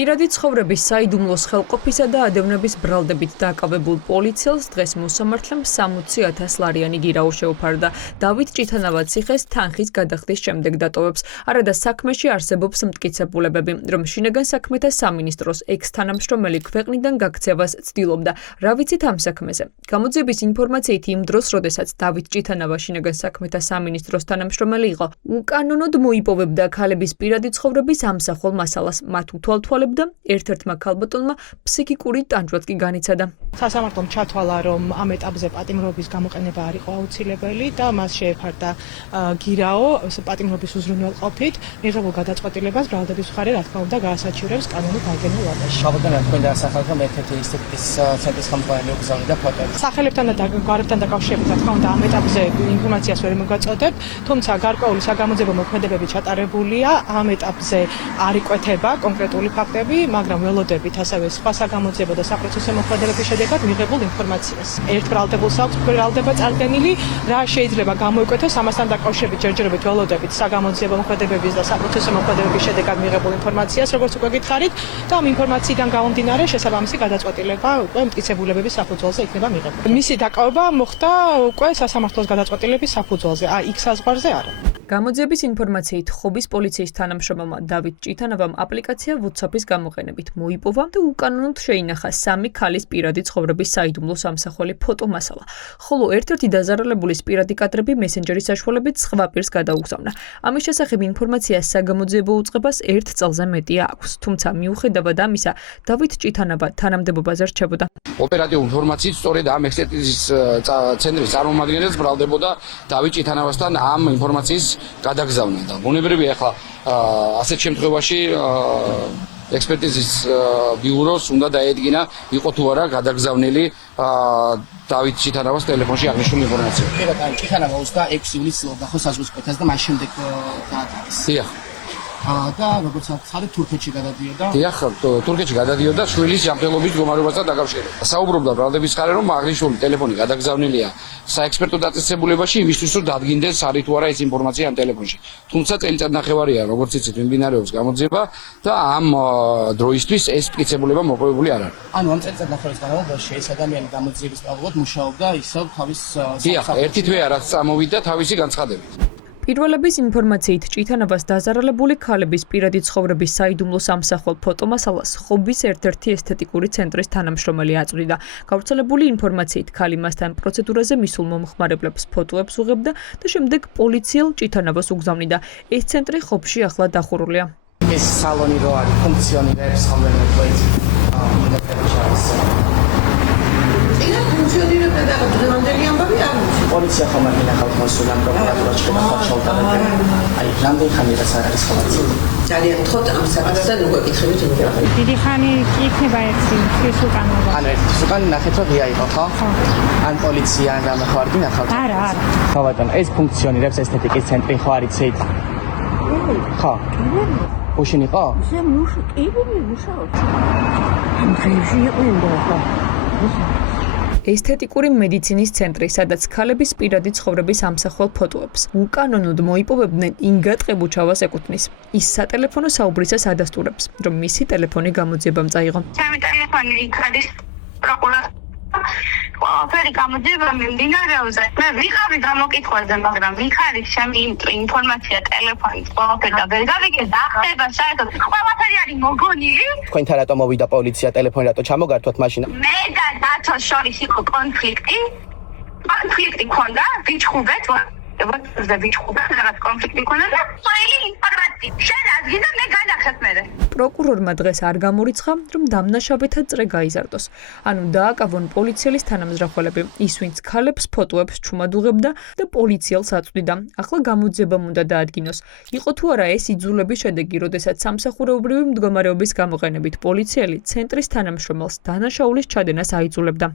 პირადი ცხოვრების საიდუმლოს ხელყოფისა და ადევნების ბრალდებით დაკავებულ პოლიციელს დღეს მოსამართლემ 60,000 ლარიანი გირაო შეუფარდა. დავით ჭითანავა ციხეს თანხის გადახდის შემდეგ დატოვებს. არადა საქმეში არსებობს მტკიცებულებები, რომ შინაგან საქმეთა სამინისტროს ექს-თანამშრომელი ქვეყნიდან გაქცევას ცდილობდა. რა ვიცით ამ საქმეზე? გამოძიების ინფორმაციით იმ დროს, როდესაც დავით ჭითანავა შინაგან საქმეთა სამინისტროს თანამშრომელი იყო, უკანონოდ მოიპოვებდა ქალების პირადი ცხოვრების ამსახველ მასალას, მათ უთვალთვალებდა და ერთ-ერთმა ქალბატონმა ფსიქიკური ტანჯვაც კი განიცადა. სასამართლომ ჩათვალა, რომ ამ ეტაპზე პატიმრობის გამოყენება არ იყო აუცილებელი და მას შეეფარდა გირაო პატიმრობის უზრუნველყოფით. მიღებულ გადაწყვეტილებას ბრალდების მხარე რა თქმა უნდა გაასაჩივრებს კანონით აღდგენილ ვადაში. ქალბატონმა თქვენ დაასახელა ერთ-ერთი ინსტიტუტის ცენტრის ხელმძღვანელი უგზავნიდა ფოტოებს. სახელებთან და გვარებთან დაკავშირებით რა თქმა უნდა ამ ეტაპზე ინფორმაციას ვერ მოგაწოდებ, თუმცა გარკვეული საგამოძიებო მოქმედებები ჩატარებულია. ამ ეტაპზე არ იკვეთება კონკრეტული ფაქტები, მაგრამ ველოდებით ასევე სხვა საგამოძიებო და საპროცესო მოქმედებების შედეგად მიღებულ ინფორმაციას. ერთ ბრალდებულს აქვს ბრალდება წარდგენილი, რა შეიძლება გამოიკვეთოს ამასთან დაკავშირებით ჯერჯერობით ველოდებით საგამოძიებო მოქმედებების და საპროცესო მოქმედებების შედეგად მიღებულ ინფორმაციას, როგორც უკვე გითხარით, და ამ ინფორმაციიდან გამომდინარე შესაბამისი გადაწყვეტილება უკვე მტკიცებულებების საფუძველზე იქნება მიღებული. მისი დაკავება მოხდა უკვე სასამართლოს გადაწყვეტილების საფუძველზე, იქ საზღვარზე არა. გამოძიების ინფორმაციით ხობის პოლიციის თანამშრომელმა დავით ჭითანავამ აპლიკაცია WhatsApp-ის გამოყენებით მოიპოვა და უკანონოდ შეინახა 3 ქალის პირადი ცხოვრების საიდუმლო სამსახველი ფოტომასალა, ხოლო ერთ-ერთი დაზარალებულის პირადი კადრები მესენჯერის საშუალებით სხვა პირს გადაუგზავნა. ამის შესახებ ინფორმაცია საგამოძიებო უწყებას 1 წელზე მეტია აქვს, თუმცა მიუხედავად ამისა, დავით ჭითანავა თანამდებობაზე რჩებოდა. ოპერატიულ ინფორმაციით სწორედ ამ ექსპერტიზის ცენტრის წარმომადგენელს ბრალდებოდა დავით ჭითანავასთან ამ ინფორმაციის გადაგზავნა და ბუნებრივია ახლა ასეთ შემთხვევაში ექსპერტიზის ბიუროს უნდა დაედგინა იყო თუ არა გადაგზავნილი დავით ჭითანავას ტელეფონში აღნიშნული ინფორმაცია. კი ბატონო, ჭითანავა 26 ივლისს ლოგახო საზღვარგარეთას და მას შემდეგ დაატოვეს. დიახ. და როგორც ახალი თურქეთში გადადიოდა. დიახ, თურქეთში გადადიოდა შვილის ჯანმრთელობის მდგომარეობასთან დაკავშირებით. საუბრობდა ბრალდების მხარე, რომ აღნიშნული ტელეფონი გადაგზავნილია საექსპერტო დაწესებულებაში იმისთვის, რომ დადგინდეს არის თუ არა ეს ინფორმაცია ამ ტელეფონში. თუმცა წელიწადნახევარია, როგორც იცით, მიმდინარეობს გამოძიება და ამ დროისთვის ეს მტკიცებულება მოპოვებული არ არის. ანუ ამ წელიწადნახევრის განმავლობაში ეს ადამიანი გამოძიების პავლად მუშაობდა ისევ თავის დიახ, ერთი თვე არაც წამოვიდა თავისი განცხადებით. პირველების ინფორმაციით ჭითანავას დაზარალებული ქალების პირადი ცხოვრების საიდუმლო სამსახველ ფოტომასალას ხობის ერთ-ერთი ესთეტიკური ცენტრის თანამშრომელი აწვდიდა. გავრცელებული ინფორმაციით ქალი მასთან პროცედურაზე მისულ მომხმარებლებს ფოტოებს უღებდა და შემდეგ პოლიციელ ჭითანავას უგზავნიდა. ეს ცენტრი ხობში ახლა დახურულია. ეს სალონი რო არის ფუნქციონირებს ხოლმე პოეცი. ფუნქციონირებდა და დღევანდელი ამბავი არ ვიცი. პოლიცია ხომ არ მინახავთ მოსულან პროკურატურაში გადახარ შევდარებენ. აი, რამდენი ხანი ეს არ არის ხოლმე. ძალიან გთხოვთ ამ საკითხთან მოგეკითხებით უნდა. დიდი ხანი კი იქნება ერთი თვის უკანობა. ანუ ერთი უკან ნახეთ რომ ღია იყო, ხო? ან პოლიცია ან რამე ხო არ გინახავთ? არა, არა. ხო ბატონო, ეს ფუნქციონირებს ესთეტიკის ცენტრი ხო არ იცით? ხო. უშინ იყო? ზე მუშა, კი მუშაობ. ამ დღეებში იყო ხო? ესთეტიკური მედიცინის ცენტრი, სადაც ქალების პირადი ცხოვრების ამსახველ ფოტოებს უკანონოდ მოიპოვებდნენ ინგა ტყებუჩავას ეკუთვნის. ის სატელეფონო საუბრისას ადასტურებს, რომ მისი ტელეფონი გამოძიებამ წაიღო. ჩემი ტელეფონი იქ არის პროკურატურაში. ყველაფერი გამოძიება მიმდინარეობს. მე ვიყავი გამოკითხვაზე, მაგრამ ვიქ არის ჩემი ინფორმაცია ტელეფონის ყველაფერი და ვერ გავიგე და ხდება საერთოდ ყველაფერი არის მოგონილი. თქვენთან რატო მოვიდა პოლიცია ტელეფონი რატო ჩამოგართვათ მაშინ? მე და დათოს შორის იყო კონფლიქტი ქონდა, ვიჩხუბეთ, რაღაც კონფლიქტი ქონდა და ყველა ინფორმაცია შედადგინდა მე გადახეთ მერე. პროკურორმა დღეს არ გამორიცხა, რომ დამნაშავეთა წრე გაიზარდოს. ანუ დააკავონ პოლიციელის თანამზრახველები, ის ვინც ქალებს ფოტოებს ჩუმად უღებდა და პოლიციელს აწვდიდა. ახლა გამოძიებამ უნდა დაადგინოს. იყო თუ არა ეს იძულების შედეგი, როდესაც სამსახურეობრივი მდგომარეობის გამოყენებით პოლიციელი ცენტრის თანამშრომელს დანაშაულის ჩადენას აიძულებდა.